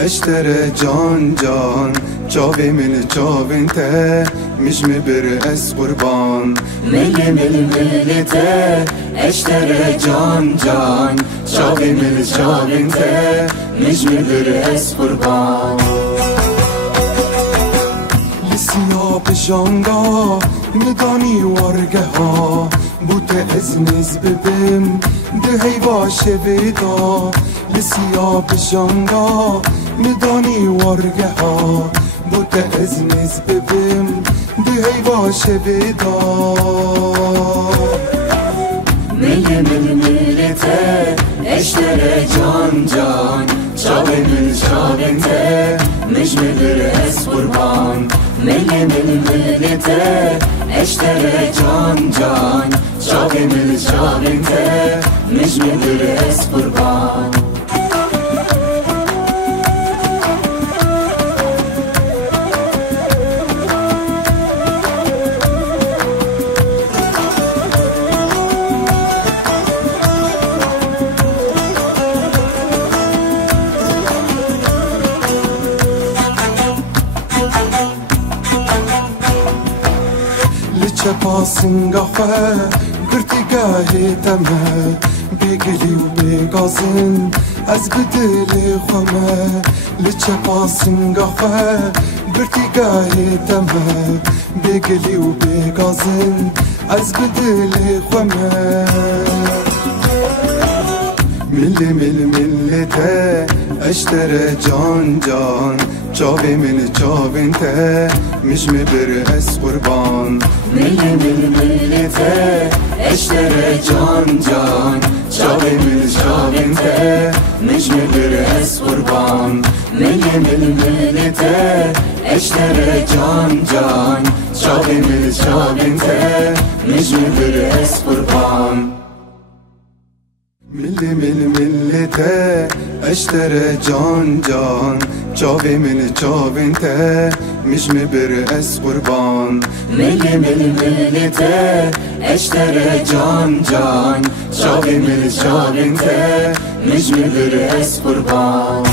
اشترى جان جان چاوی من چاوین ته مش مبر اس قربان مل مل مل ته اشترى جان جان چاوی من چاوین ته مش مبر اس قربان لسیاب جانگا ندانی ورگه ها بوت از نز ببم ده هیواش ویدا لسیاب جانگا ندانی ورگه ها بوت از نز ببم ده هیواش ویدا مل مل مل ته اشترى جان جان چاوی من چاوین ته مش مبر اس قربان مل مل مل ته اشترى جان جان چاوی من چاوین ته مش مبر اس قربان لچه پاسنگا خواه گرتگاه تمه بگلی و بگازن از بدل خواه لچه پاسنگا خواه گرتگاه تمه بگلی و بگازن از بدل خواه مل مل مل ته اشترى جان جان چاوی من چاوین ته مش مبر اس قربان مل مل مل ته اشترى جان جان چاوی من چاوین ته مش مبر اس قربان مل مل مل ته اشترى جان جان چاوی من چاوین ته مش مبر اس قربان مل مل مل ته اشترى جان جان چاوی من چاوین ته مش مبر اس قربان مل مل مل ته اشترى جان جان چاوی من چاوین ته مش مبر اس قربان